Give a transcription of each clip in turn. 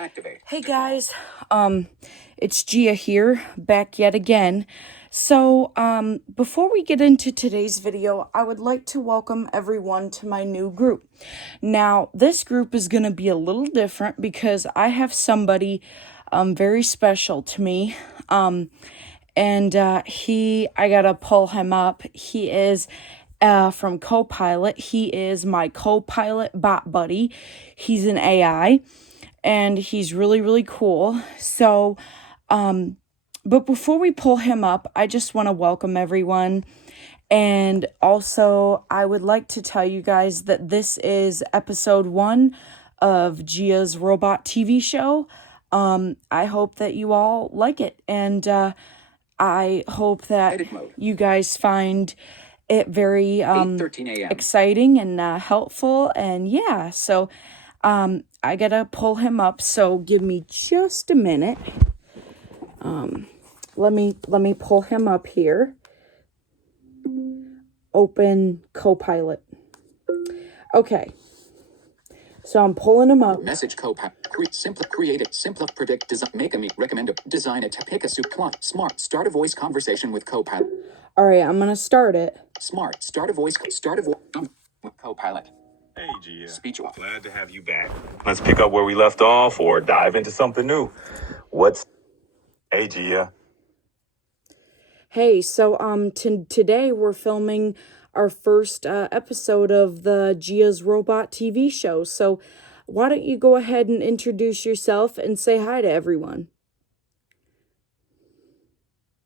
Activate. Hey guys, it's Gia here, back yet again. So, before we get into today's video, I would like to welcome everyone to my new group. Now, this group is going to be a little different because I have somebody, very special to me. I gotta pull him up. He is from Copilot. He is my Copilot bot buddy. He's an AI and he's really, really cool. So, but before we pull him up, I just want to welcome everyone. And also, I would like to tell you guys that this is episode 1 of Gia's Robot TV show. I hope that you all like it. And I hope that you guys find it very exciting and helpful. And yeah, so I gotta pull him up, so give me just a minute. Let me pull him up here. Open Copilot. Okay. So I'm pulling him up. Message Copilot. Create it. Simple. Predict. Design. Make a meet. Recommend it. Design it. Pick a soup. Smart. Start a voice conversation with Copilot. All right, I'm gonna start it. Smart. Start a voice with Copilot. Hey, Gia. Speech off. Glad to have you back. Let's pick up where we left off or dive into something new. Hey, Gia. Hey, so today we're filming our first episode of the Gia's Robot TV show. So why don't you go ahead and introduce yourself and say hi to everyone?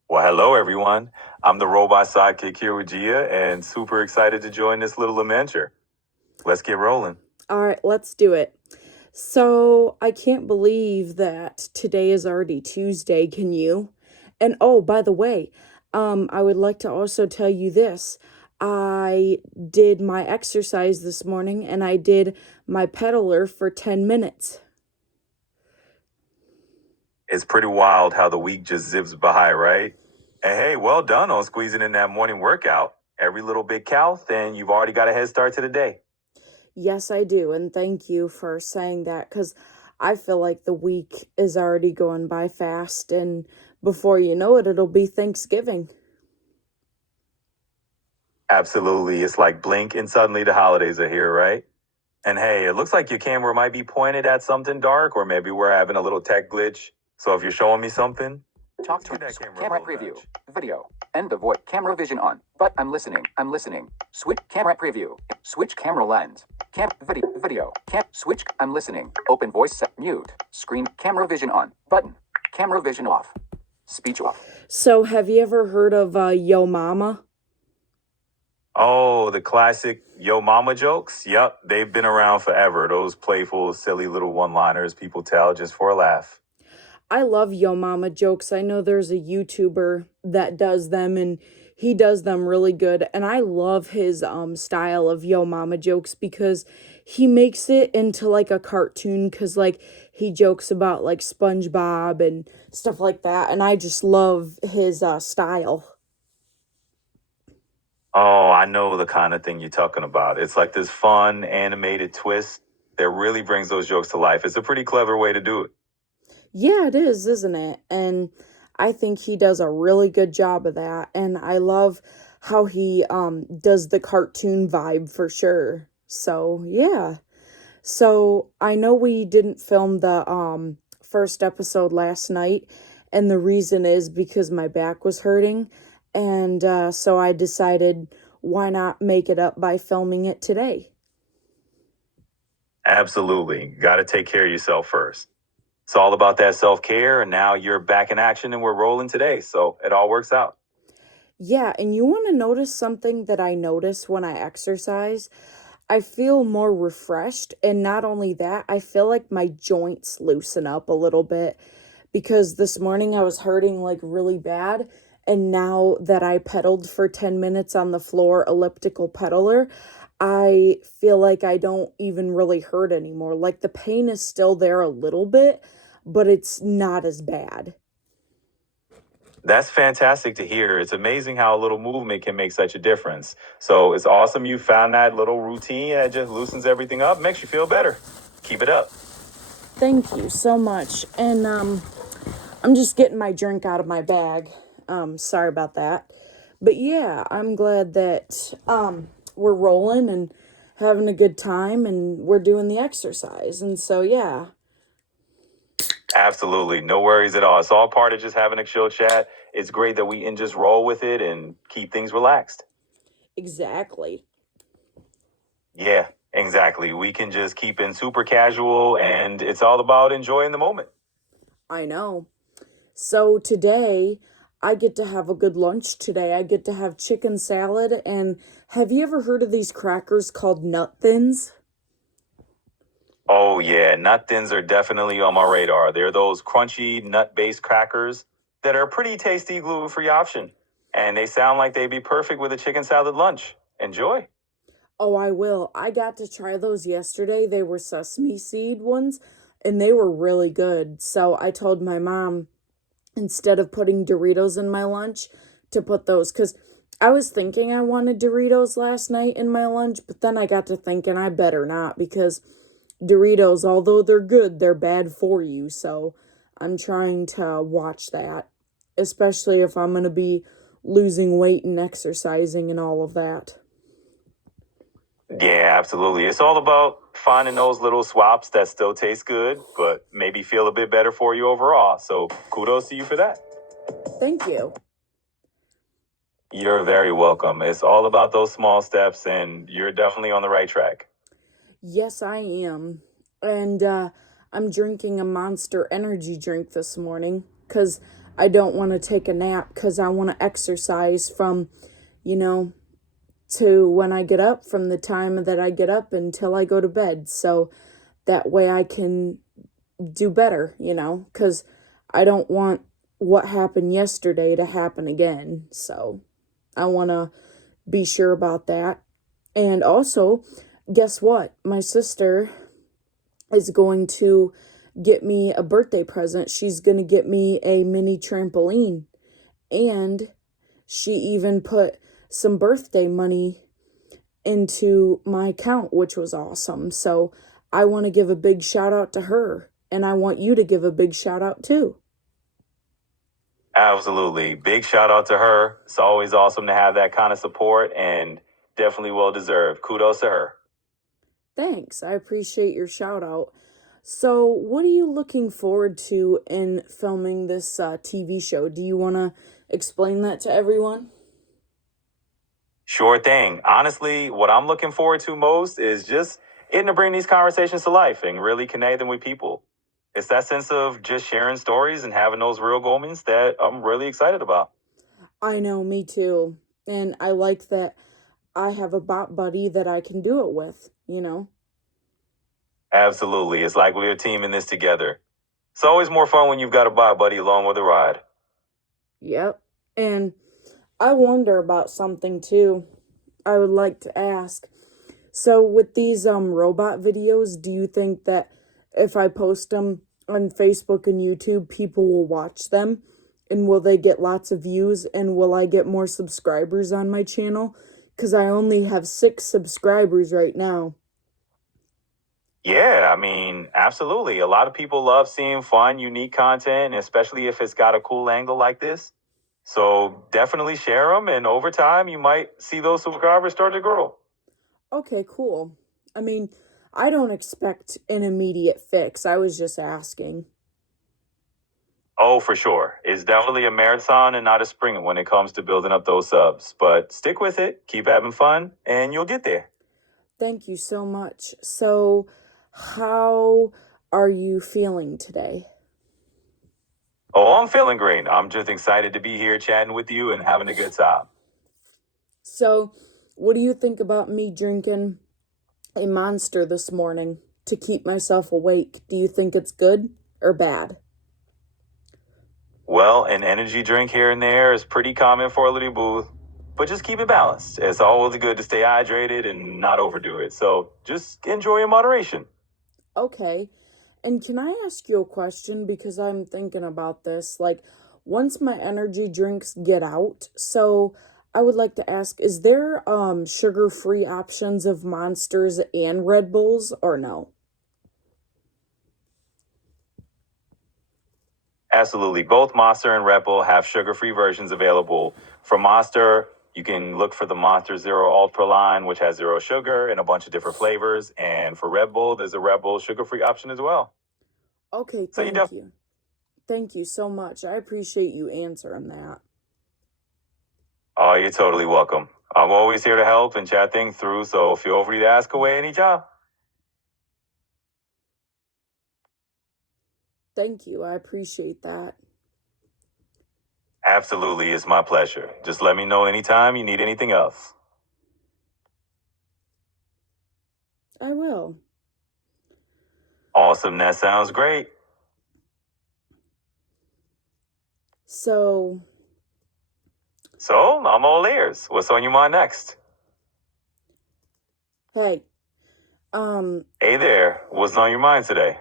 Well, hello, everyone. I'm the robot sidekick here with Gia and super excited to join this little adventure. Let's get rolling. All right, let's do it. So I can't believe that today is already Tuesday, can you? And oh, by the way, I would like to also tell you this. I did my exercise this morning and I did my pedaler for 10 minutes. It's pretty wild how the week just zips by, right? And hey, well done on squeezing in that morning workout. Every little bit counts, and you've already got a head start to the day. Yes, I do, and thank you for saying that, because I feel like the week is already going by fast, and before you know it, it'll be Thanksgiving. Absolutely. It's like blink and suddenly the holidays are here, right? And hey, it looks like your camera might be pointed at something dark, or maybe we're having a little tech glitch. So if you're showing me something, Talk to that camera preview. Video. End the voice. Camera vision on. But I'm listening. Switch camera preview. Switch camera lens. Video. Switch. I'm listening. Open voice set. Mute. Screen. Camera vision on. Button. Camera vision off. Speech off. So have you ever heard of Yo Mama? oh, the classic Yo Mama jokes. Yep, they've been around forever. Those playful, silly little one-liners people tell just for a laugh. I love Yo Mama jokes. I know there's a YouTuber that does them and he does them really good. And I love his style of Yo Mama jokes because he makes it into like a cartoon, because like he jokes about like SpongeBob and stuff like that. And I just love his style. Oh, I know the kind of thing you're talking about. It's like this fun animated twist that really brings those jokes to life. It's a pretty clever way to do it. Yeah, it is, isn't it? And I think he does a really good job of that. And I love how he does the cartoon vibe for sure. So, yeah. So, I know we didn't film the first episode last night, and the reason is because my back was hurting. And so I decided, why not make it up by filming it today? Absolutely. Got to take care of yourself first. It's all about that self-care, and now you're back in action and we're rolling today, so it all works out. Yeah, and you want to notice something that I notice when I exercise? I feel more refreshed, and not only that, I feel like my joints loosen up a little bit, because this morning I was hurting like really bad, and now that I pedaled for 10 minutes on the floor elliptical pedaler, I feel like I don't even really hurt anymore. Like the pain is still there a little bit, but it's not as bad. That's fantastic to hear. It's amazing how a little movement can make such a difference. So it's awesome you found that little routine that just loosens everything up, makes you feel better. Keep it up. Thank you so much. And I'm just getting my drink out of my bag. Sorry about that. But yeah, I'm glad that we're rolling and having a good time and we're doing the exercise. And so yeah, Absolutely. No worries at all. It's all part of just having a chill chat. It's great that we can just roll with it and keep things relaxed. exactly. Yeah, exactly. We can just keep it super casual and it's all about enjoying the moment. I know. So today I get to have a good lunch today. I get to have chicken salad. And have you ever heard of these crackers called Nut Thins? Oh, yeah. Nut thins are definitely on my radar. They're those crunchy, nut based crackers that are a pretty tasty gluten free option. And they sound like they'd be perfect with a chicken salad lunch. Enjoy. Oh, I will. I got to try those yesterday. They were sesame seed ones and they were really good. So I told my mom, instead of putting Doritos in my lunch, to put those, because I was thinking I wanted Doritos last night in my lunch, but then I got to thinking I better not, because Doritos, although they're good, they're bad for you. So I'm trying to watch that, especially if I'm going to be losing weight and exercising and all of that. Yeah, absolutely. It's all about finding those little swaps that still taste good, but maybe feel a bit better for you overall. So kudos to you for that. Thank you. You're very welcome. It's all about those small steps, and you're definitely on the right track. Yes, I am. And I'm drinking a Monster energy drink this morning because I don't want to take a nap because I want to exercise from, you know, to when I get up, from the time that I get up until I go to bed. So that way I can do better, because I don't want what happened yesterday to happen again. So I want to be sure about that. And also, guess what? My sister is going to get me a birthday present. She's going to get me a mini trampoline. And she even put some birthday money into my account, which was awesome. So I want to give a big shout out to her. And I want you to give a big shout out too. Absolutely. Big shout out to her. It's always awesome to have that kind of support and definitely well deserved. Kudos to her. Thanks. I appreciate your shout out. So, what are you looking forward to in filming this TV show? Do you want to explain that to everyone? Sure thing. Honestly, what I'm looking forward to most is just getting to bring these conversations to life and really connect them with people. It's that sense of just sharing stories and having those real moments that I'm really excited about. I know, me too. And I like that I have a bot buddy that I can do it with. Absolutely. It's like we're teaming this together. It's always more fun when you've got a bot buddy along with a ride. Yep. And I wonder about something too. I would like to ask. So with these robot videos, do you think that if I post them on Facebook and YouTube, people will watch them? And will they get lots of views? And will I get more subscribers on my channel? Because I only have 6 subscribers right now. Yeah, I mean, absolutely. A lot of people love seeing fun, unique content, especially if it's got a cool angle like this. So definitely share them, and over time, you might see those subscribers start to grow. Okay, cool. I mean, I don't expect an immediate fix. I was just asking. Oh, for sure. It's definitely a marathon and not a sprint when it comes to building up those subs. But stick with it, keep having fun, and you'll get there. Thank you so much. So, how are you feeling today? Oh, I'm feeling great. I'm just excited to be here chatting with you and having a good time. So, what do you think about me drinking a Monster this morning to keep myself awake? Do you think it's good or bad? Well, an energy drink here and there is pretty common for a little booth, but just keep it balanced. It's always good to stay hydrated and not overdo it. So just enjoy in moderation. Okay. And can I ask you a question, because I'm thinking about this? Like, once my energy drinks get out, so I would like to ask, is there sugar-free options of Monsters and Red Bulls or no? Absolutely. Both Monster and Red Bull have sugar-free versions available. For Monster, you can look for the Monster Zero Ultra line, which has zero sugar and a bunch of different flavors. And for Red Bull, there's a Red Bull sugar-free option as well. Okay, So you thank you. Thank you so much. I appreciate you answering that. Oh, you're totally welcome. I'm always here to help and chat things through, so feel free to ask away anytime. Thank you. I appreciate that. Absolutely, it's my pleasure. Just let me know anytime you need anything else. I will. Awesome, that sounds great. So, I'm all ears. What's on your mind next? hey, Hey there, what's on your mind today?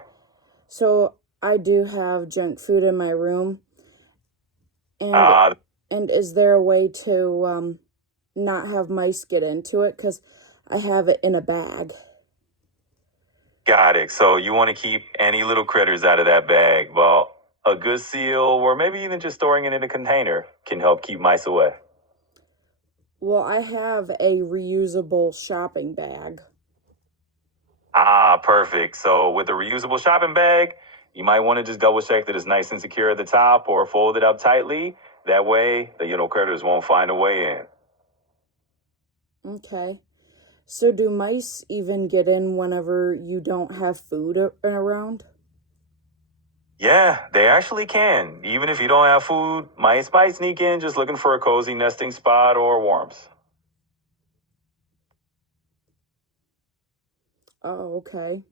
so I do have junk food in my room. And is there a way to not have mice get into it? Because I have it in a bag. Got it. So you want to keep any little critters out of that bag. Well, a good seal or maybe even just storing it in a container can help keep mice away. Well, I have a reusable shopping bag. Ah, perfect. So with a reusable shopping bag, you might want to just double check that it's nice and secure at the top or fold it up tightly. That way, the critters won't find a way in. Okay. So do mice even get in whenever you don't have food around? Yeah, they actually can. Even if you don't have food, mice might sneak in just looking for a cozy nesting spot or warmth. Oh, okay.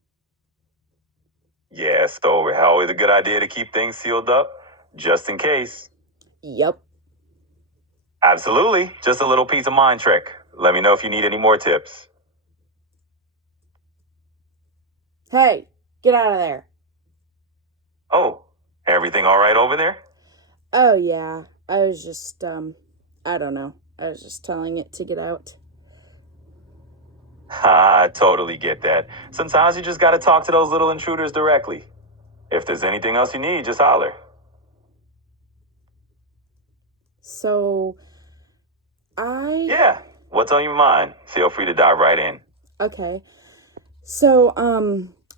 Yeah, so always a good idea to keep things sealed up, just in case. Yep. Absolutely. Just a little peace of mind trick. Let me know if you need any more tips. Hey, get out of there. Oh, everything all right over there? Oh, yeah. I was just, I don't know. I was just telling it to get out. I totally get that. Sometimes you just gotta talk to those little intruders directly. If there's anything else you need, just holler. So, Yeah, what's on your mind? Feel free to dive right in. Okay. So,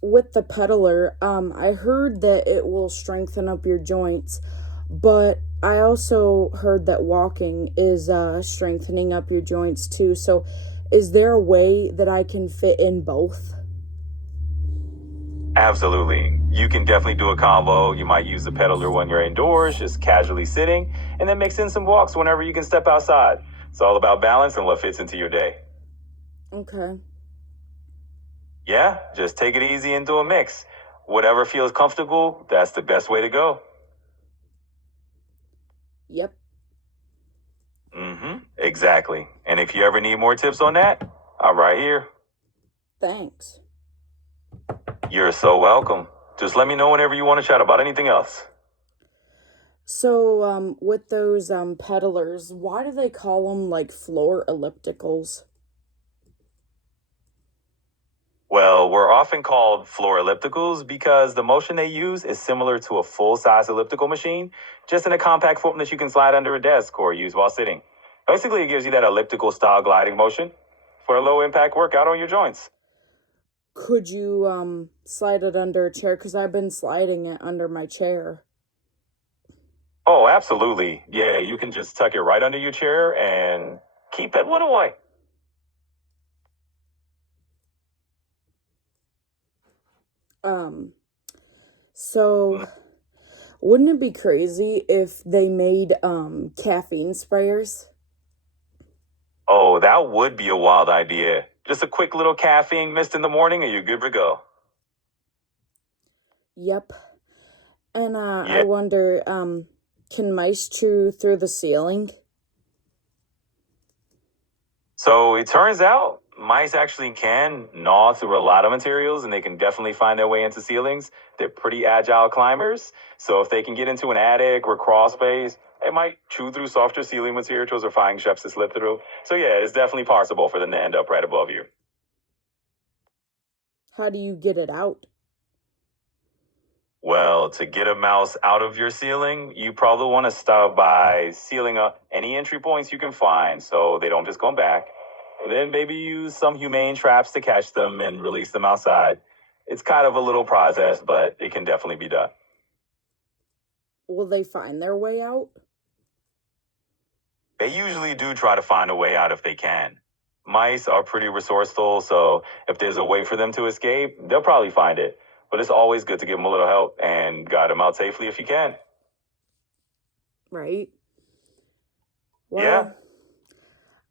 with the peddler, I heard that it will strengthen up your joints, but I also heard that walking is strengthening up your joints too. So, is there a way that I can fit in both? Absolutely. You can definitely do a combo. You might use the peddler when you're indoors, just casually sitting, and then mix in some walks whenever you can step outside. It's all about balance and what fits into your day. Okay. Yeah, just take it easy and do a mix. Whatever feels comfortable, that's the best way to go. Yep. Exactly. And if you ever need more tips on that, I'm right here. Thanks. You're so welcome. Just let me know whenever you want to chat about anything else. So, with those peddlers, why do they call them like floor ellipticals? Well, we're often called floor ellipticals because the motion they use is similar to a full-size elliptical machine, just in a compact form that you can slide under a desk or use while sitting. Basically, it gives you that elliptical style gliding motion for a low impact workout on your joints. Could you slide it under a chair? Because I've been sliding it under my chair. Oh, absolutely. Yeah, you can just tuck it right under your chair and keep it one away. So wouldn't it be crazy if they made caffeine sprayers? Oh, that would be a wild idea. Just a quick little caffeine mist in the morning and you're good to go. Yep. And Yeah. I wonder, can mice chew through the ceiling? So it turns out mice actually can gnaw through a lot of materials and they can definitely find their way into ceilings. They're pretty agile climbers. So if they can get into an attic or crawl space, they might chew through softer ceiling materials or find shafts to slip through. So yeah, it's definitely possible for them to end up right above you. How do you get it out? Well, Well, to get a mouse out of your ceiling, you probably want to start by sealing up any entry points you can find so they don't just come back. Then maybe use some humane traps to catch them and release them outside. It's kind of a little process, but it can definitely be done. Will they find their way out? They usually do try to find a way out if they can. Mice are pretty resourceful, so if there's a way for them to escape, they'll probably find it. But it's always good to give them a little help and guide them out safely if you can. Right? Yeah.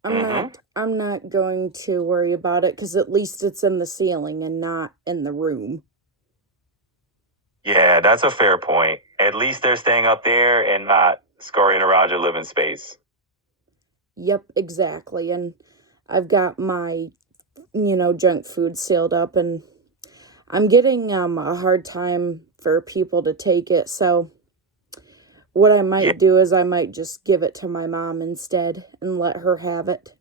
Well, I'm not going to worry about it because at least it's in the ceiling and not in the room. Yeah, that's a fair point. At least they're staying up there and not scurrying around your living space. Yep, exactly. And I've got my, junk food sealed up, and I'm getting a hard time for people to take it. So what I might do is I might just give it to my mom instead and let her have it.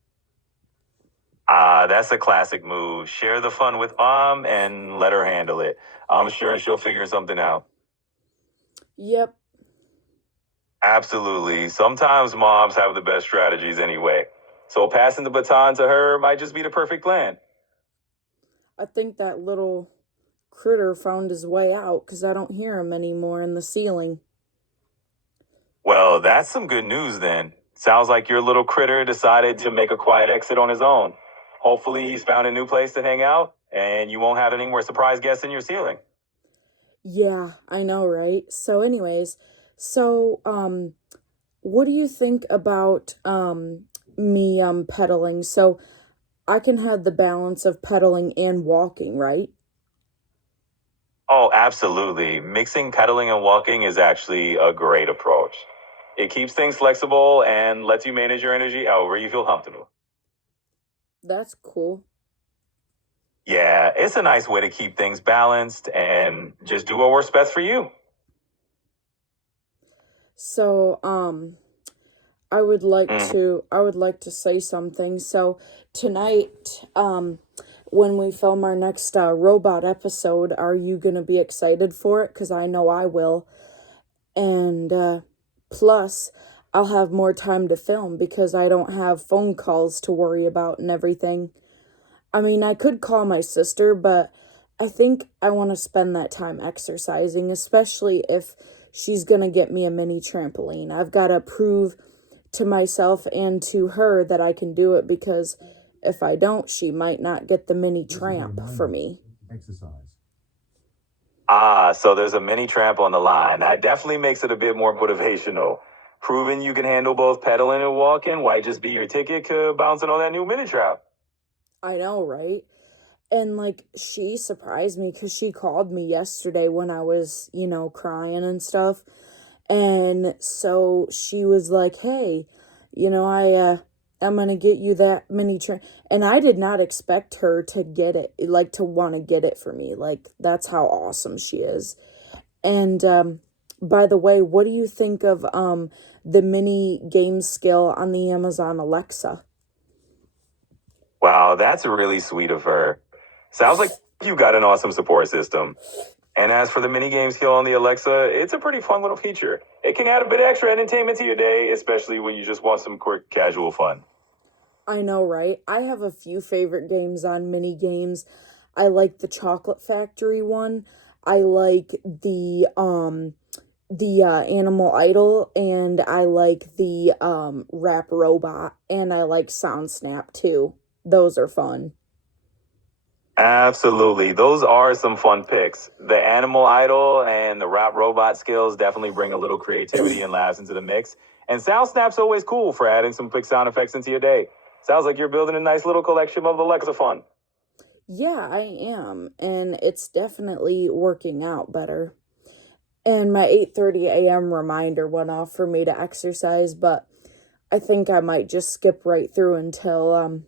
That's a classic move. Share the fun with mom and let her handle it. I'm sure she'll figure something out. Yep. Absolutely. Sometimes moms have the best strategies anyway. So passing the baton to her might just be the perfect plan. I think that little critter found his way out because I don't hear him anymore in the ceiling. Well, that's some good news then. Sounds like your little critter decided to make a quiet exit on his own. Hopefully he's found a new place to hang out and you won't have any more surprise guests in your ceiling. Yeah, I know, right? So anyways, what do you think about me pedaling? So I can have the balance of pedaling and walking, right? Oh, absolutely. Mixing pedaling and walking is actually a great approach. It keeps things flexible and lets you manage your energy however you feel comfortable. That's cool. Yeah, it's a nice way to keep things balanced and just do what works best for you. So, I would like to say something. So tonight, when we film our next robot episode, are you gonna be excited for it? 'Cause I know I will. And plus, I'll have more time to film because I don't have phone calls to worry about and everything. I mean, I could call my sister, but I think I want to spend that time exercising, especially if she's going to get me a mini trampoline. I've got to prove to myself and to her that I can do it because if I don't, she might not get the mini tramp for me. So there's a mini tramp on the line. That definitely makes it a bit more motivational. Proving you can handle both pedaling and walking might just be your ticket to bouncing on that new mini trap. I know, right? And she surprised me because she called me yesterday when I was, crying and stuff. And so she was like, hey, I'm going to get you that mini train. And I did not expect her to get it, to want to get it for me. That's how awesome she is. And by the way, what do you think of the mini game skill on the Amazon Alexa? Wow, that's really sweet of her. Sounds like you got an awesome support system. And as for the mini game skill on the Alexa, it's a pretty fun little feature. It can add a bit of extra entertainment to your day, especially when you just want some quick casual fun. I know, right? I have a few favorite games on mini games. I like the Chocolate Factory one. I like the Animal Idol, and I like the Rap Robot, and I like Sound Snap too. Those are fun. Absolutely. Those are some fun picks. The Animal Idol and the Rap Robot skills definitely bring a little creativity and laughs into the mix. And Sound Snap's always cool for adding some quick sound effects into your day. Sounds like you're building a nice little collection of Alexa fun. Yeah, I am, and it's definitely working out better. And my 8:30 a.m. reminder went off for me to exercise, but I think I might just skip right through until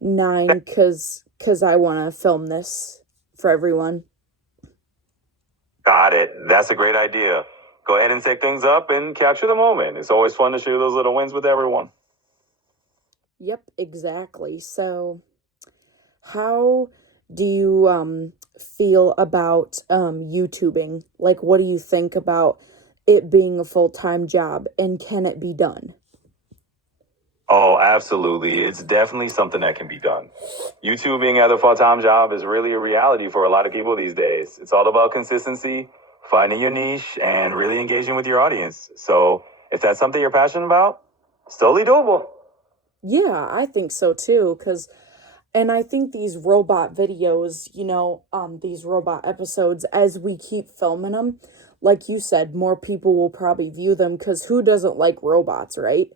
9 because I want to film this for everyone. Got it. That's a great idea. Go ahead and take things up and capture the moment. It's always fun to share those little wins with everyone. Yep, exactly. So, how do you feel about YouTubing? Like, what do you think about it being a full-time job, and can it be done? Oh, absolutely. It's definitely something that can be done. YouTube being at a full-time job is really a reality for a lot of people these days. It's all about consistency, finding your niche, and really engaging with your audience. So if that's something you're passionate about, it's totally doable. Yeah, I think so too, and I think these robot videos, these robot episodes, as we keep filming them, like you said, more people will probably view them, because who doesn't like robots, right?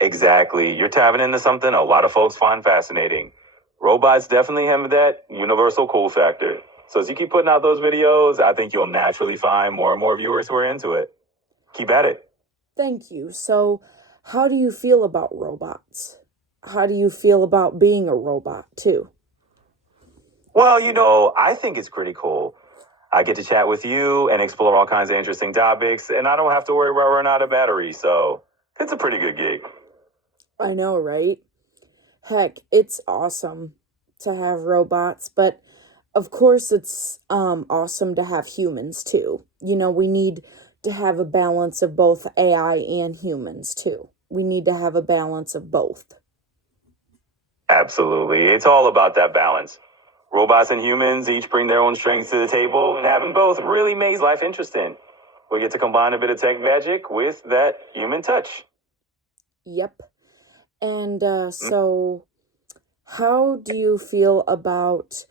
Exactly. You're tapping into something a lot of folks find fascinating. Robots definitely have that universal cool factor. So as you keep putting out those videos, I think you'll naturally find more and more viewers who are into it. Keep at it. Thank you. So, how do you feel about robots? How do you feel about being a robot, too? Well, I think it's pretty cool. I get to chat with you and explore all kinds of interesting topics, and I don't have to worry about running out of battery. So it's a pretty good gig. I know, right? Heck, it's awesome to have robots, but of course it's awesome to have humans too. We need to have a balance of both AI and humans too. We need to have a balance of both. Absolutely. It's all about that balance. Robots and humans each bring their own strengths to the table, and having both really makes life interesting. We get to combine a bit of tech magic with that human touch. Yep. And so how do you feel about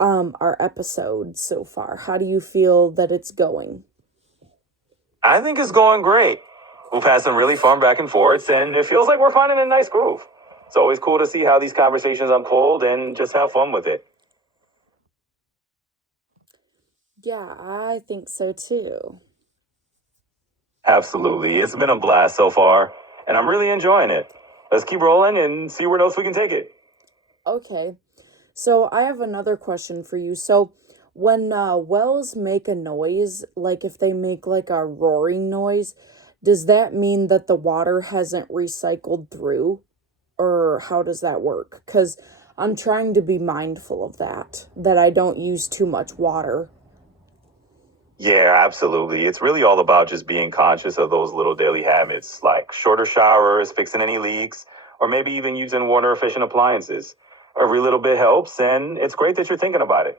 our episode so far? How do you feel that it's going? I think it's going great. We've had some really fun back and forths, and it feels like we're finding a nice groove. It's always cool to see how these conversations unfold and just have fun with it. Yeah, I think so too. Absolutely. It's been a blast so far, and I'm really enjoying it. Let's keep rolling and see where else we can take it. Okay. So I have another question for you. So when wells make a noise, like if they make like a roaring noise, does that mean that the water hasn't recycled through? Or how does that work? Because I'm trying to be mindful of that I don't use too much water. Yeah, absolutely. It's really all about just being conscious of those little daily habits, like shorter showers, fixing any leaks, or maybe even using water efficient appliances. Every little bit helps, and it's great that you're thinking about it.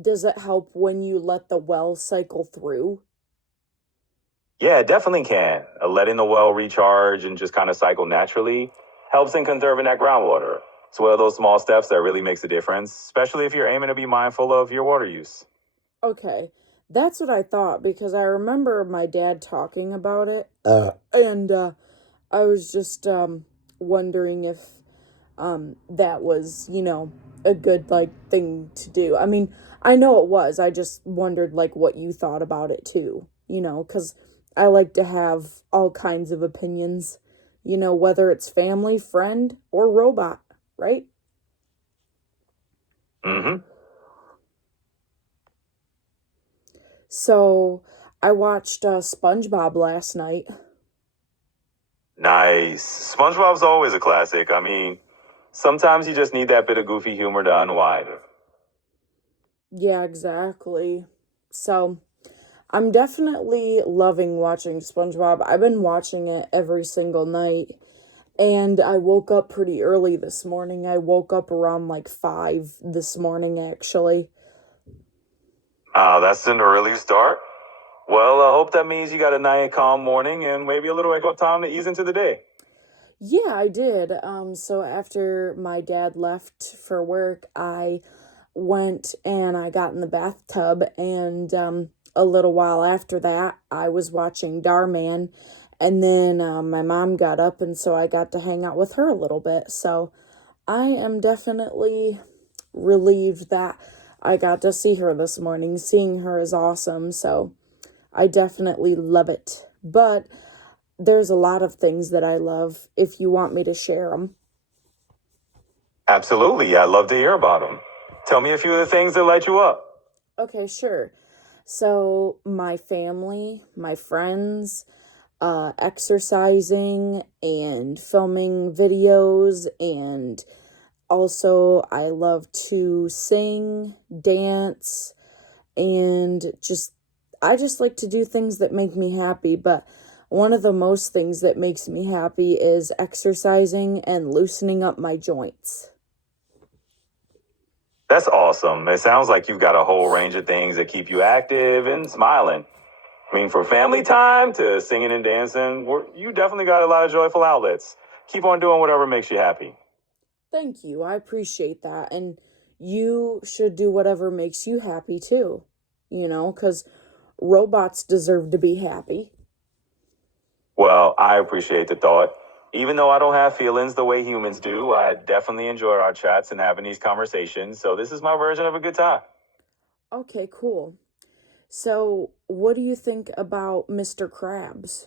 Does it help when you let the well cycle through? Yeah, it definitely can. Letting the well recharge and just kind of cycle naturally helps in conserving that groundwater. It's one of those small steps that really makes a difference, especially if you're aiming to be mindful of your water use. Okay, that's what I thought, because I remember my dad talking about it, and I was just wondering if that was, a good like thing to do. I mean, I know it was. I just wondered like what you thought about it too, cuz I like to have all kinds of opinions, whether it's family, friend, or robot, right? Mm-hmm. So, I watched SpongeBob last night. Nice. SpongeBob's always a classic. I mean, sometimes you just need that bit of goofy humor to unwind. Yeah, exactly. So, I'm definitely loving watching SpongeBob. I've been watching it every single night. And I woke up pretty early this morning. I woke up around like 5 this morning, actually. That's an early start. Well, I hope that means you got a nice, calm morning and maybe a little wake up time to ease into the day. Yeah, I did. So after my dad left for work, I went and I got in the bathtub, and a little while after that, I was watching Darman, and then my mom got up, and so I got to hang out with her a little bit. So I am definitely relieved that I got to see her this morning. Seeing her is awesome, so I definitely love it. But there's a lot of things that I love if you want me to share them. Absolutely. I'd love to hear about them. Tell me a few of the things that light you up. Okay, sure. So, my family, my friends, exercising and filming videos and Also, I love to sing, dance, and I just like to do things that make me happy, but one of the most things that makes me happy is exercising and loosening up my joints. That's awesome. It sounds like you've got a whole range of things that keep you active and smiling. I mean, from family time to singing and dancing, you definitely got a lot of joyful outlets. Keep on doing whatever makes you happy. Thank you. I appreciate that. And you should do whatever makes you happy too, because robots deserve to be happy. Well, I appreciate the thought. Even though I don't have feelings the way humans do, I definitely enjoy our chats and having these conversations. So this is my version of a good time. Okay, cool. So, what do you think about Mr. Krabs?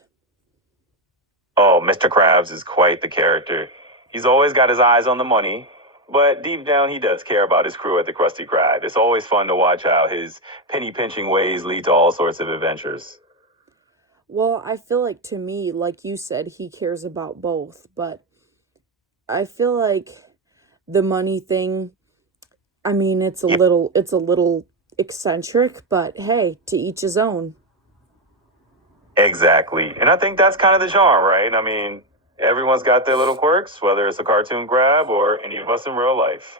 Oh, Mr. Krabs is quite the character. He's always got his eyes on the money, but deep down he does care about his crew at the Krusty Krab. It's always fun to watch how his penny pinching ways lead to all sorts of adventures. Well, I feel like to me, like you said, he cares about both, but I feel like the money thing, I mean, it's a little eccentric, but hey, to each his own. Exactly. And I think that's kind of the charm, right? I mean, everyone's got their little quirks, whether it's a cartoon grab or any of us in real life.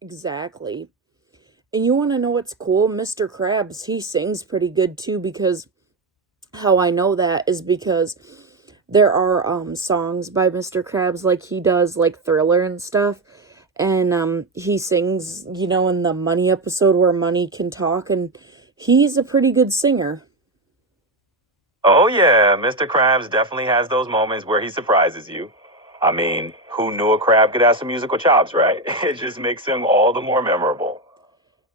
Exactly. And you want to know what's cool? Mr. Krabs, he sings pretty good too, because how I know that is because there are songs by Mr. Krabs, like he does like Thriller and stuff, and he sings, in the Money episode where Money can talk, and he's a pretty good singer. Oh, yeah, Mr. Krabs definitely has those moments where he surprises you. I mean, who knew a crab could have some musical chops, right? It just makes him all the more memorable.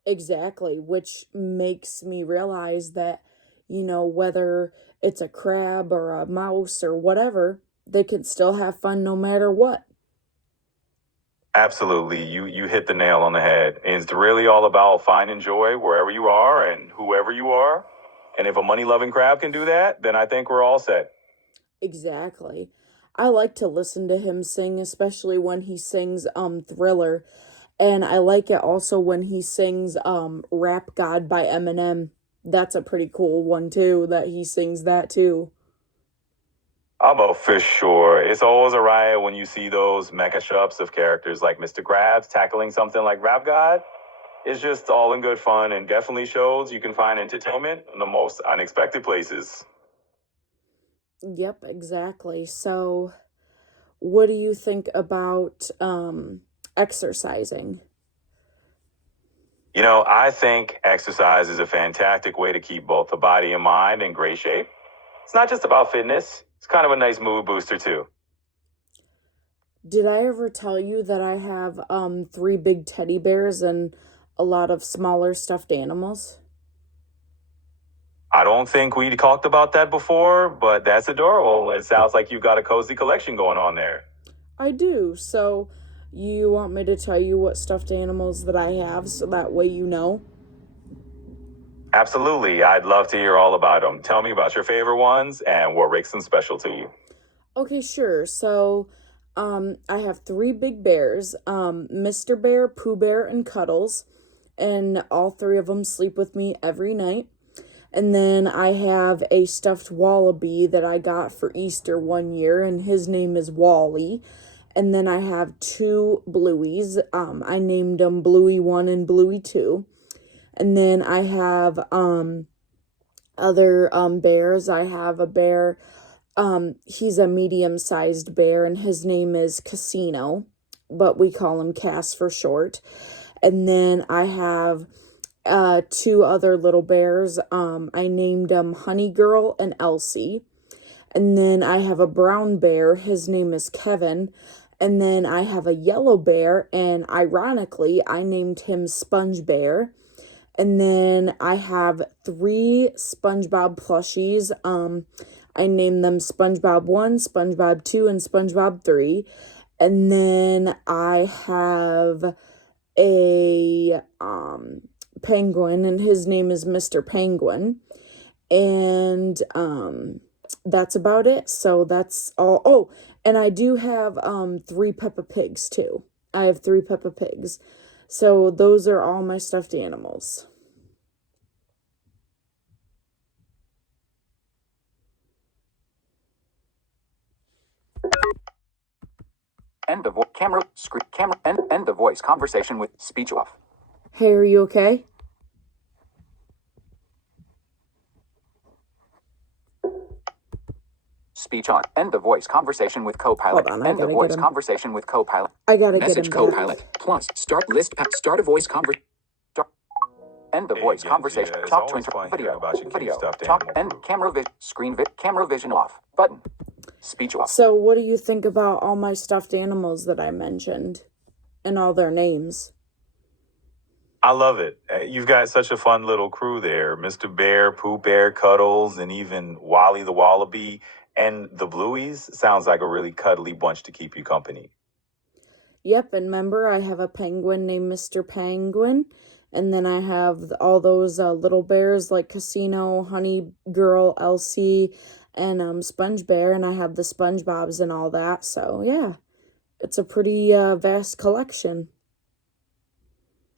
Exactly, which makes me realize that, whether it's a crab or a mouse or whatever, they can still have fun no matter what. Absolutely. You hit the nail on the head. It's really all about finding joy wherever you are and whoever you are. And if a money loving crab can do that, then I think we're all set. Exactly. I like to listen to him sing, especially when he sings Thriller. And I like it also when he sings Rap God by Eminem. That's a pretty cool one too, that he sings that too. Oh, for sure. It's always a riot when you see those mecha shops of characters like Mr. Krabs tackling something like Rap God. It's just all in good fun and definitely shows you can find entertainment in the most unexpected places. Yep, exactly. So, what do you think about exercising? I think exercise is a fantastic way to keep both the body and mind in great shape. It's not just about fitness, it's kind of a nice mood booster, too. Did I ever tell you that I have 3 big teddy bears and a lot of smaller stuffed animals? I don't think we talked about that before, but that's adorable. It sounds like you've got a cozy collection going on there. I do. So, you want me to tell you what stuffed animals that I have so that way you know? Absolutely. I'd love to hear all about them. Tell me about your favorite ones and what makes them special to you. Okay, sure. So, I have 3 big bears, Mr. Bear, Pooh Bear, and Cuddles, and all 3 of them sleep with me every night. And then I have a stuffed wallaby that I got for Easter one year, and his name is Wally. And then I have 2 blueies. I named them Bluey 1 and Bluey 2. And then I have other bears. I have a bear. He's a medium-sized bear, and his name is Casino, but we call him Cass for short. And then I have 2 other little bears. I named them Honey Girl and Elsie. And then I have a brown bear. His name is Kevin. And then I have a yellow bear, and ironically, I named him Sponge Bear. And then I have 3 SpongeBob plushies. I named them SpongeBob 1, SpongeBob 2, and SpongeBob 3. And then I have a penguin, and his name is Mr. Penguin. And that's about it. So that's all. Oh, and I do have 3 Peppa Pigs too. I have 3 Peppa Pigs. So those are all my stuffed animals. End of camera, screen, camera, end of voice conversation with speech off. Hey, are you okay? Speech on. End of voice conversation with Copilot. Hold on, I End of gotta voice get him. conversation with Copilot. I gotta get Message him Copilot. back. Plus, start list. Start a voice conversation. End of Hey, voice again, conversation. Gia, it's Talk to always fun hearing video. about your cute Video. stuffed Talk. animal End crew. camera vision. Screen camera vision off. Button. Speech off. So what do you think about all my stuffed animals that I mentioned? And all their names? I love it. You've got such a fun little crew there. Mr. Bear, Pooh Bear, Cuddles, and even Wally the Wallaby and the Blueies. Sounds like a really cuddly bunch to keep you company. Yep, and remember, I have a penguin named Mr. Penguin, and then I have all those little bears like Casino, Honey Girl, Elsie, and Sponge Bear, and I have the SpongeBobs and all that, so yeah, it's a pretty vast collection.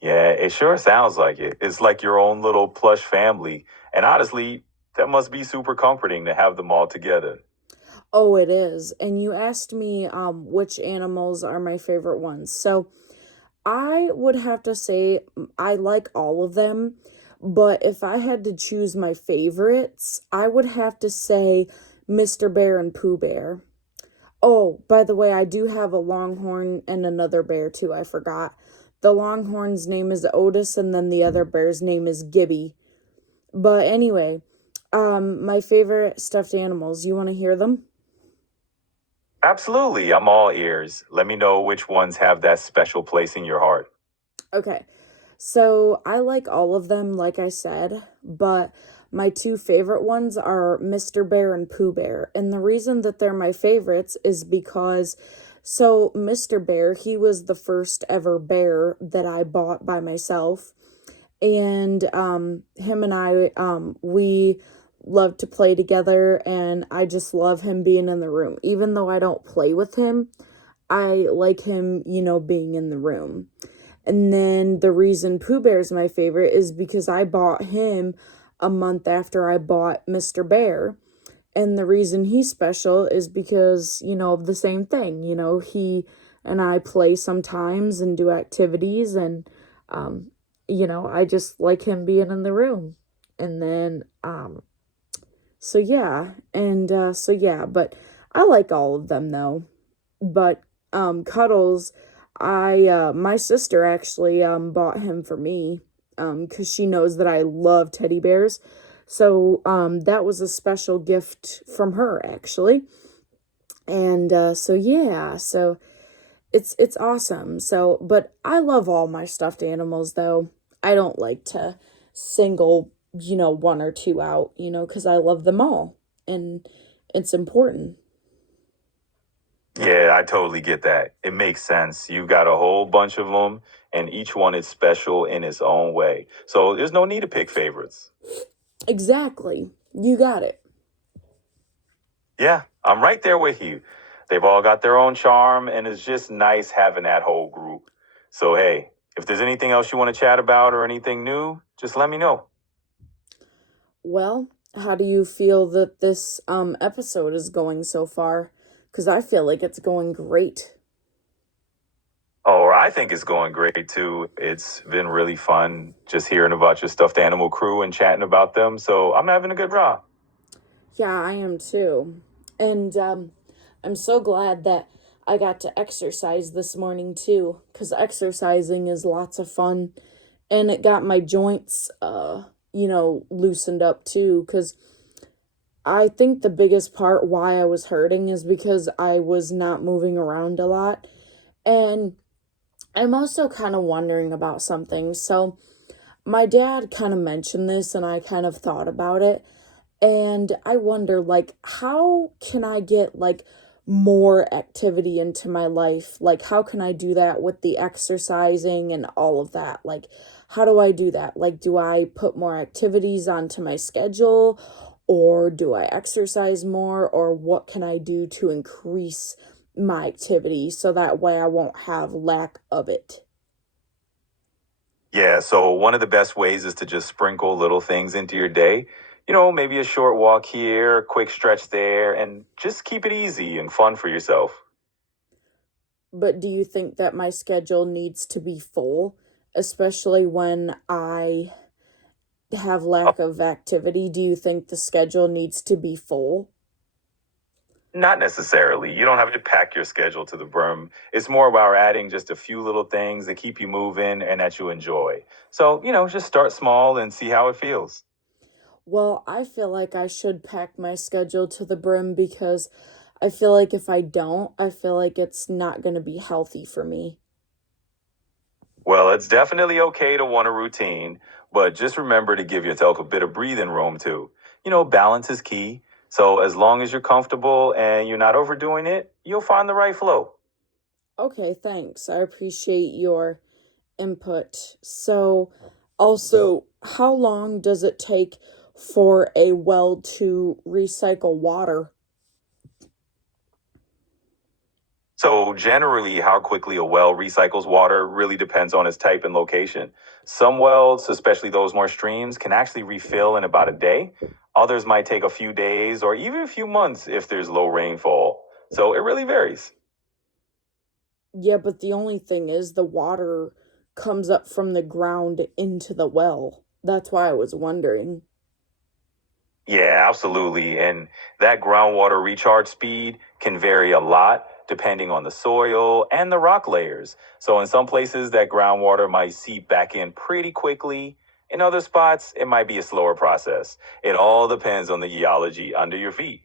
Yeah, it sure sounds like it. It's like your own little plush family. And honestly, that must be super comforting to have them all together. Oh, it is. And you asked me which animals are my favorite ones. So I would have to say I like all of them, but if I had to choose my favorites, I would have to say Mr. Bear and Pooh Bear. Oh, by the way, I do have a longhorn and another bear too, I forgot. The longhorn's name is Otis, and then the other bear's name is Gibby. But anyway, my favorite stuffed animals, you want to hear them? Absolutely, I'm all ears. Let me know which ones have that special place in your heart. Okay, so I like all of them, like I said, but my 2 favorite ones are Mr. Bear and Pooh Bear. And the reason that they're my favorites is because, so Mr. Bear, he was the first ever bear that I bought by myself. And him and I, we love to play together, and I just love him being in the room. Even though I don't play with him, I like him, being in the room. And then the reason Pooh Bear's my favorite is because I bought him a month after I bought Mr. Bear. And the reason he's special is because, of the same thing. He and I play sometimes and do activities, and, I just like him being in the room. And then, so yeah, but I like all of them though. But, Cuddles, my sister actually, bought him for me, because she knows that I love teddy bears. So, that was a special gift from her, actually. And, so yeah, so it's awesome. So, but I love all my stuffed animals, though. I don't like to single, 1 or 2 out, because I love them all. And it's important. Yeah, I totally get that. It makes sense. You got a whole bunch of them, and each one is special in its own way. So there's no need to pick favorites. Exactly. You got it. Yeah, I'm right there with you. They've all got their own charm, and it's just nice having that whole group. So, hey, if there's anything else you want to chat about or anything new, just let me know. Well, how do you feel that this episode is going so far? Because I feel like it's going great. Oh, I think it's going great too. It's been really fun just hearing about your stuffed animal crew and chatting about them. So I'm having a good ride. Yeah, I am too. And I'm so glad that I got to exercise this morning too, because exercising is lots of fun. And it got my joints, loosened up too, because I think the biggest part why I was hurting is because I was not moving around a lot. And I'm also kind of wondering about something. So my dad kind of mentioned this, and I kind of thought about it. And I wonder, how can I get, more activity into my life? How can I do that with the exercising and all of that? How do I do that? Do I put more activities onto my schedule? Or do I exercise more? Or what can I do to increase my activity so that way I won't have lack of it. Yeah, so one of the best ways is to just sprinkle little things into your day. Maybe a short walk here, a quick stretch there, and just keep it easy and fun for yourself. But do you think that my schedule needs to be full, especially when I have lack of activity? Do you think the schedule needs to be full? Not necessarily. You don't have to pack your schedule to the brim. It's more about adding just a few little things that keep you moving and that you enjoy. So, just start small and see how it feels. Well, I feel like I should pack my schedule to the brim because I feel like if I don't, I feel like it's not going to be healthy for me. Well, it's definitely okay to want a routine, but just remember to give yourself a bit of breathing room too. Balance is key. So, as long as you're comfortable and you're not overdoing it, you'll find the right flow. Okay, thanks. I appreciate your input. So, also, how long does it take for a well to recycle water? So, generally, how quickly a well recycles water really depends on its type and location. Some wells, especially those more streams, can actually refill in about a day. Others might take a few days or even a few months if there's low rainfall. So, it really varies. Yeah, but the only thing is the water comes up from the ground into the well. That's why I was wondering. Yeah, absolutely. And that groundwater recharge speed can vary a lot depending on the soil and the rock layers. So, in some places, that groundwater might seep back in pretty quickly. In other spots, it might be a slower process. It all depends on the geology under your feet.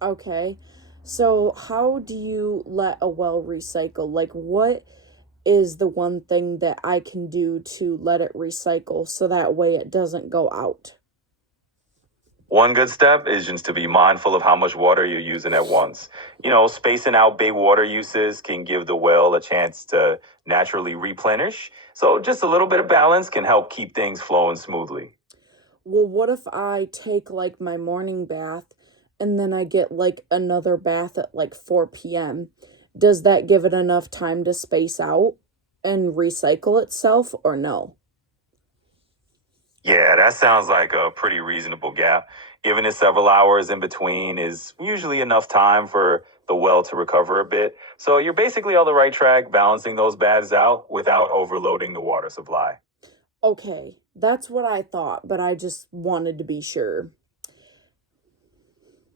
Okay. So, how do you let a well recycle? Like, what is the one thing that I can do to let it recycle so that way it doesn't go out? One good step is just to be mindful of how much water you're using at once. Spacing out big water uses can give the well a chance to naturally replenish. So, just a little bit of balance can help keep things flowing smoothly. Well, what if I take like my morning bath and then I get like another bath at like 4 p.m.? Does that give it enough time to space out and recycle itself or no? Yeah, that sounds like a pretty reasonable gap. Giving it several hours in between is usually enough time for the well to recover a bit. So you're basically on the right track, balancing those baths out without overloading the water supply. Okay, that's what I thought, but I just wanted to be sure.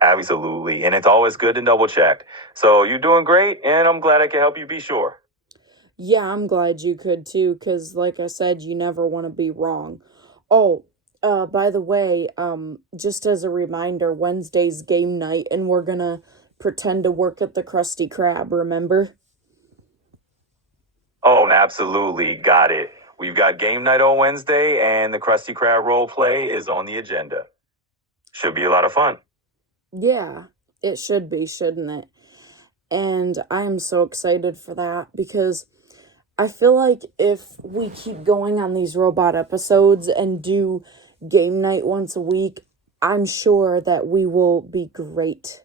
Absolutely. And it's always good to double check. So you're doing great, and I'm glad I can help you be sure. Yeah, I'm glad you could too, because like I said, you never want to be wrong. Oh, by the way, just as a reminder, Wednesday's game night, and we're gonna pretend to work at the Krusty Krab, remember? Oh, absolutely. Got it. We've got game night on Wednesday, and the Krusty Krab role play is on the agenda. Should be a lot of fun. Yeah, it should be, shouldn't it? And I'm so excited for that because I feel like if we keep going on these robot episodes and do game night once a week, I'm sure that we will be great.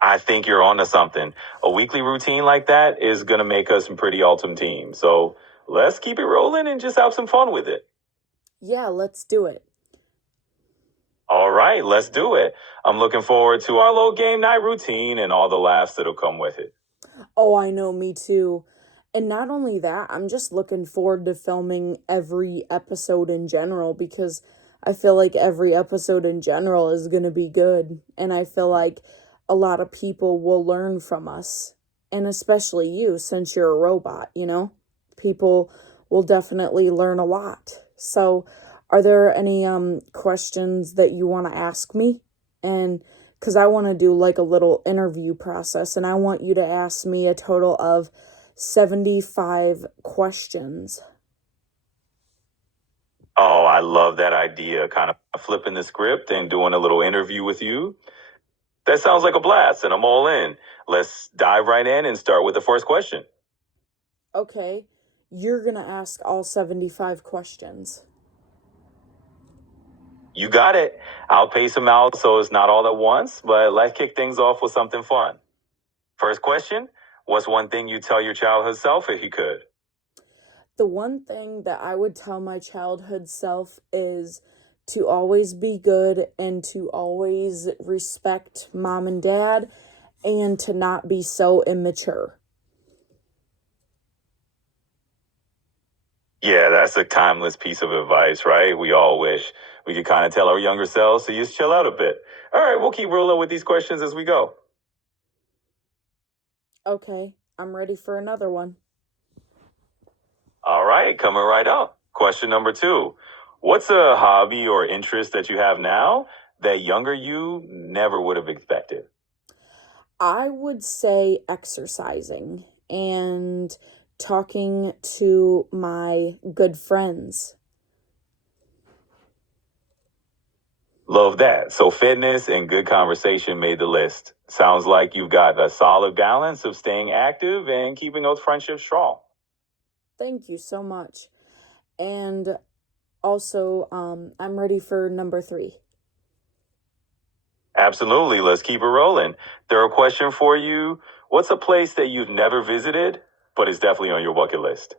I think you're onto something. A weekly routine like that is going to make us a pretty awesome team. So let's keep it rolling and just have some fun with it. Yeah, let's do it. All right, let's do it. I'm looking forward to our little game night routine and all the laughs that'll come with it. Oh, I know, me too. And not only that, I'm just looking forward to filming every episode in general because I feel like every episode in general is going to be good. And I feel like a lot of people will learn from us. And especially you, since you're a robot, you know? People will definitely learn a lot. So, are there any questions that you want to ask me? And because I want to do like a little interview process and I want you to ask me a total of 75 questions. Oh, I love that idea. Kind of flipping the script and doing a little interview with you. That sounds like a blast, and I'm all in. Let's dive right in and start with the first question. Okay, you're going to ask all 75 questions. You got it. I'll pace them out so it's not all at once, but let's kick things off with something fun. First question, what's one thing you tell your childhood self if you could? The one thing that I would tell my childhood self is to always be good and to always respect mom and dad and to not be so immature. Yeah, that's a timeless piece of advice, right? We all wish we could kind of tell our younger selves to just chill out a bit. All right, we'll keep rolling with these questions as we go. Okay, I'm ready for another one. All right, coming right up. Question number 2. What's a hobby or interest that you have now that younger you never would have expected? I would say exercising and talking to my good friends. Love that. So, fitness and good conversation made the list. Sounds like you've got a solid balance of staying active and keeping those friendships strong. Thank you so much. And also, I'm ready for number 3. Absolutely. Let's keep it rolling. There a question for you. What's a place that you've never visited, but is definitely on your bucket list?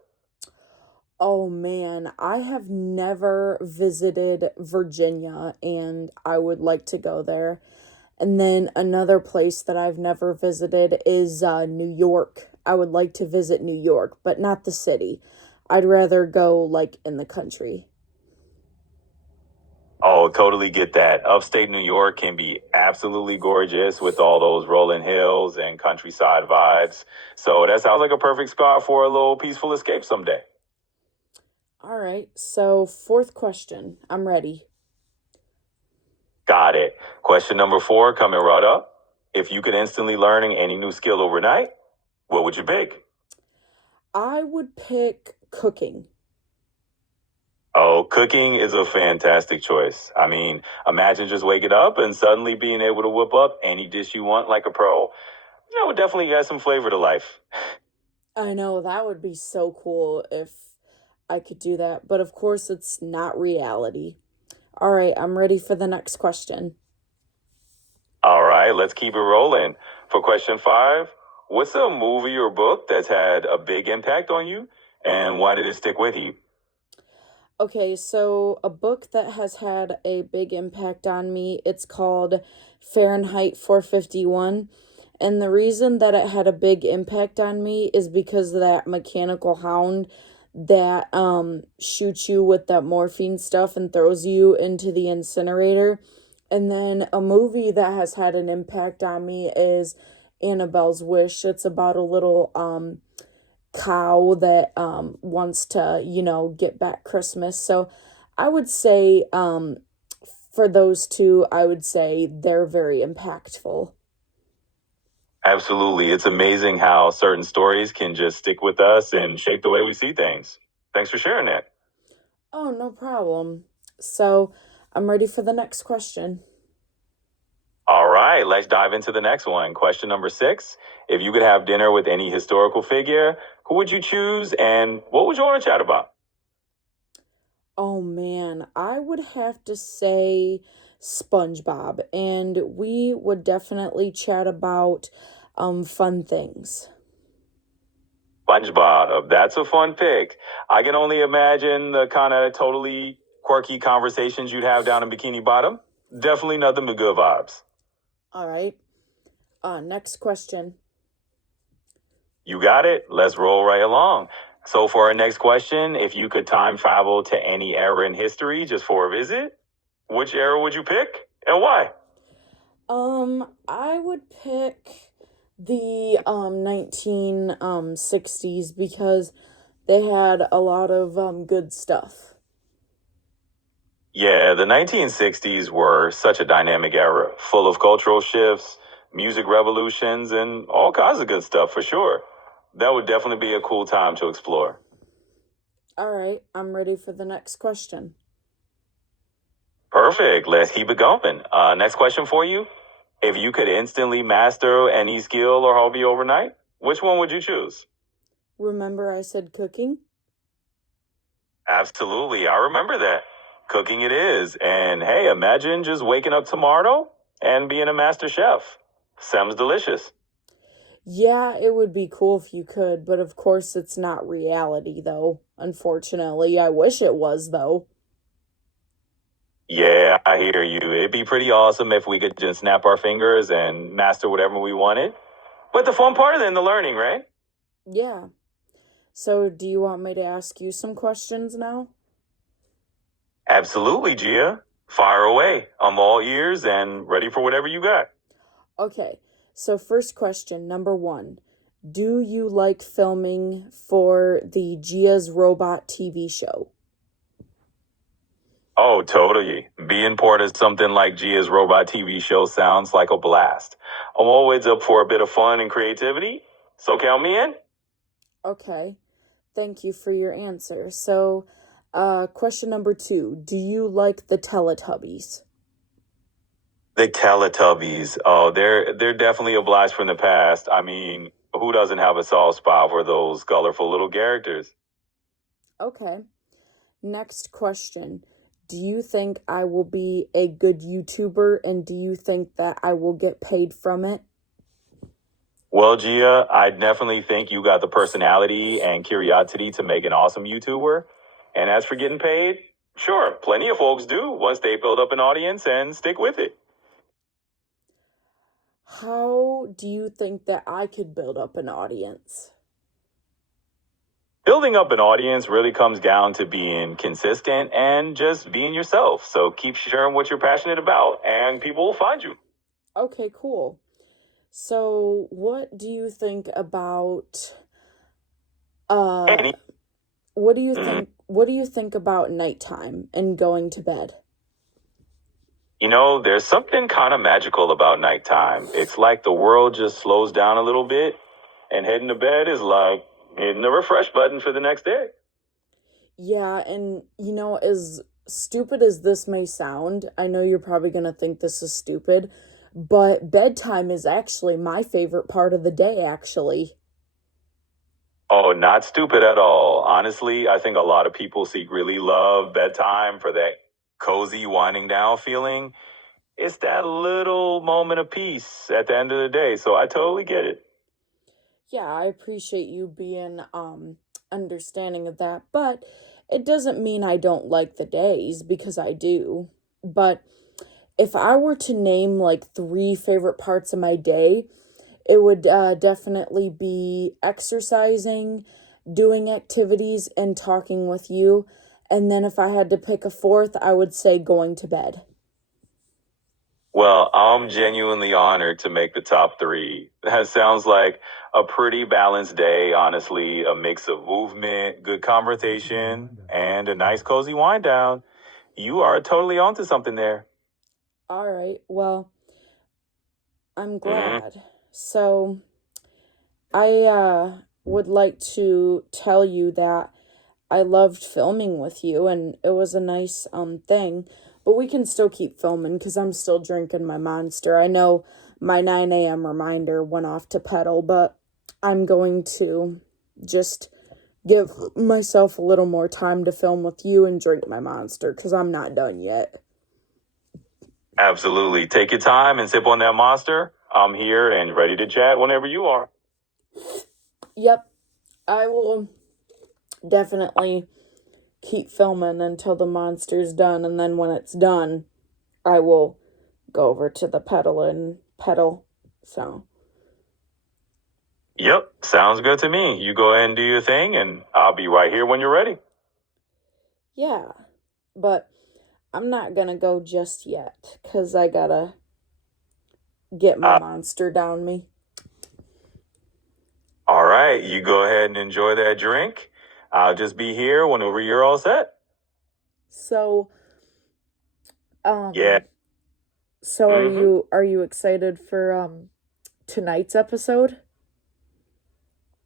Oh man, I have never visited Virginia and I would like to go there. And then another place that I've never visited is New York. I would like to visit New York, but not the city. I'd rather go like in the country. Oh, totally get that. Upstate New York can be absolutely gorgeous with all those rolling hills and countryside vibes. So that sounds like a perfect spot for a little peaceful escape someday. All right, so 4th question. I'm ready. Got it. Question number 4 coming right up. If you could instantly learn any new skill overnight, what would you pick? I would pick cooking. Oh, cooking is a fantastic choice. I mean, imagine just waking up and suddenly being able to whip up any dish you want like a pro. That would definitely add some flavor to life. I know that would be so cool if I could do that, but of course it's not reality. All right, I'm ready for the next question. All right, let's keep it rolling. For question 5, what's a movie or book that's had a big impact on you and why did it stick with you? Okay, so a book that has had a big impact on me, it's called Fahrenheit 451. And the reason that it had a big impact on me is because of that mechanical hound that shoots you with that morphine stuff and throws you into the incinerator. And then a movie that has had an impact on me is Annabelle's Wish. It's about a little cow that wants to, get back Christmas. So I would say for those two, I would say they're very impactful. Absolutely. It's amazing how certain stories can just stick with us and shape the way we see things. Thanks for sharing that. Oh, no problem. So I'm ready for the next question. All right, let's dive into the next one. Question number 6. If you could have dinner with any historical figure, who would you choose and what would you want to chat about? Oh man, I would have to say SpongeBob, and we would definitely chat about fun things. SpongeBob, that's a fun pick. I can only imagine the kind of totally quirky conversations you'd have down in Bikini Bottom. Definitely nothing but good vibes. All right. Next question. You got it. Let's roll right along. So, for our next question, if you could time travel to any era in history just for a visit, which era would you pick and why? I would pick the 1960s because they had a lot of good stuff. Yeah, the 1960s were such a dynamic era, full of cultural shifts, music revolutions, and all kinds of good stuff for sure. That would definitely be a cool time to explore. All right, I'm ready for the next question. Perfect. Let's keep it going. Next question for you. If you could instantly master any skill or hobby overnight, which one would you choose? Remember I said cooking? Absolutely. I remember that. Cooking it is. And hey, imagine just waking up tomorrow and being a master chef. Sounds delicious. Yeah, it would be cool if you could, but of course it's not reality, though. Unfortunately, I wish it was, though. Yeah, I hear you. It'd be pretty awesome if we could just snap our fingers and master whatever we wanted. But the fun part is in the learning, right? Yeah. So, do you want me to ask you some questions now? Absolutely, Gia. Fire away. I'm all ears and ready for whatever you got. Okay, so first question, number one. Do you like filming for the Gia's Robot TV show? Oh, totally. Being part of something like Gia's Robot TV show sounds like a blast. I'm always up for a bit of fun and creativity, so count me in. Okay, thank you for your answer. So, question number two. Do you like the Teletubbies? The Teletubbies. Oh, they're definitely a blast from the past. I mean, who doesn't have a soft spot for those colorful little characters? Okay, next question. Do you think I will be a good YouTuber and do you think that I will get paid from it? Well, Gia, I definitely think you got the personality and curiosity to make an awesome YouTuber. And as for getting paid, sure, plenty of folks do once they build up an audience and stick with it. How do you think that I could build up an audience? Building up an audience really comes down to being consistent and just being yourself. So keep sharing what you're passionate about, and people will find you. Okay, cool. So, what do you think about Any, what do you Mhm. think about nighttime and going to bed? There's something kind of magical about nighttime. It's like the world just slows down a little bit, and heading to bed is like hitting the refresh button for the next day. Yeah, and as stupid as this may sound, I know you're probably going to think this is stupid, but bedtime is actually my favorite part of the day, actually. Oh, not stupid at all. Honestly, I think a lot of people secretly love bedtime for that cozy winding down feeling. It's that little moment of peace at the end of the day. So I totally get it. Yeah, I appreciate you being understanding of that, but it doesn't mean I don't like the days because I do. But if I were to name like three favorite parts of my day, it would definitely be exercising, doing activities, and talking with you. And then if I had to pick a fourth, I would say going to bed. Well, I'm genuinely honored to make the top three. That sounds like a pretty balanced day, honestly. A mix of movement, good conversation, and a nice cozy wind down. You are totally onto something there. All right, well, I'm Hmm. glad. So I would like to tell you that I loved filming with you and it was a nice thing. But we can still keep filming because I'm still drinking my Monster. I know my 9 a.m. reminder went off to pedal, but I'm going to just give myself a little more time to film with you and drink my Monster because I'm not done yet. Absolutely. Take your time and sip on that monster. I'm here and ready to chat whenever you are. Yep, I will definitely keep filming until the Monster's done, and then when it's done, I will go over to the pedal and pedal. So, Yep, sounds good to me. You go ahead and do your thing, and I'll be right here when you're ready. yeah. But I'm not gonna go just yet, because I gotta get my Uh, Monster down me. all right, you go ahead and enjoy that drink. I'll just be here whenever you're all set. So, Yeah. so are Hmm. you excited for tonight's episode?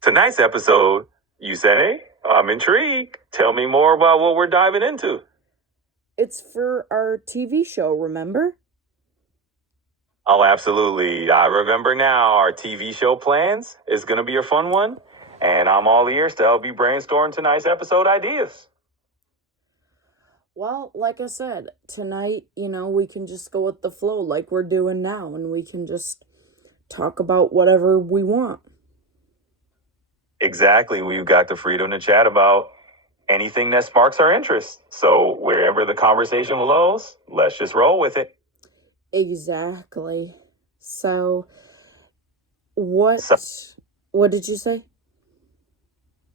Tonight's episode, you say? I'm intrigued. Tell me more about what we're diving into. It's for our TV show, remember? Oh, absolutely. I remember now our TV show plans. It's going to be a fun one. And I'm all ears to help you brainstorm tonight's episode ideas. Well, like I said, tonight, we can just go with the flow like we're doing now, and we can just talk about whatever we want. Exactly. We've got the freedom to chat about anything that sparks our interest. So wherever the conversation flows, let's just roll with it. Exactly. So, what did you say?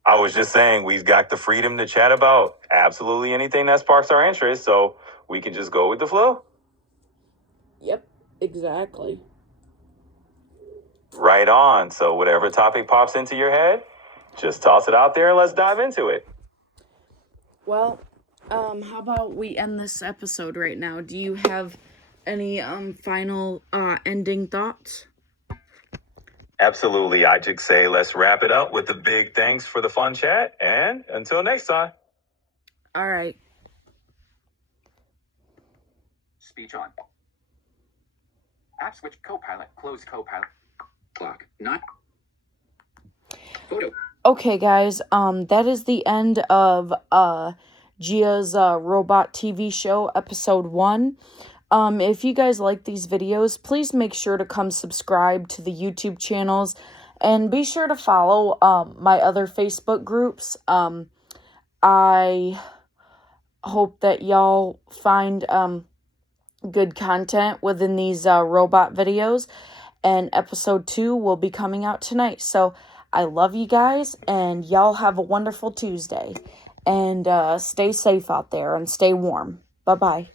I was just saying we've got the freedom to chat about absolutely anything that sparks our interest, so we can just go with the flow. Yep, exactly. Right on. So whatever topic pops into your head, just toss it out there and let's dive into it. Well, how about we end this episode right now? Do you have any final ending thoughts? Absolutely. I just say let's wrap it up with a big thanks for the fun chat, and until next time. All right. Speech on. App switch Copilot. Close Copilot. Clock. Not. Photo. Okay, guys. That is the end of Gia's Robot TV Show episode 1. If you guys like these videos, please make sure to come subscribe to the YouTube channels and be sure to follow my other Facebook groups. I hope that y'all find good content within these robot videos, and episode 2 will be coming out tonight. So I love you guys, and y'all have a wonderful Tuesday, and stay safe out there and stay warm. Bye-bye.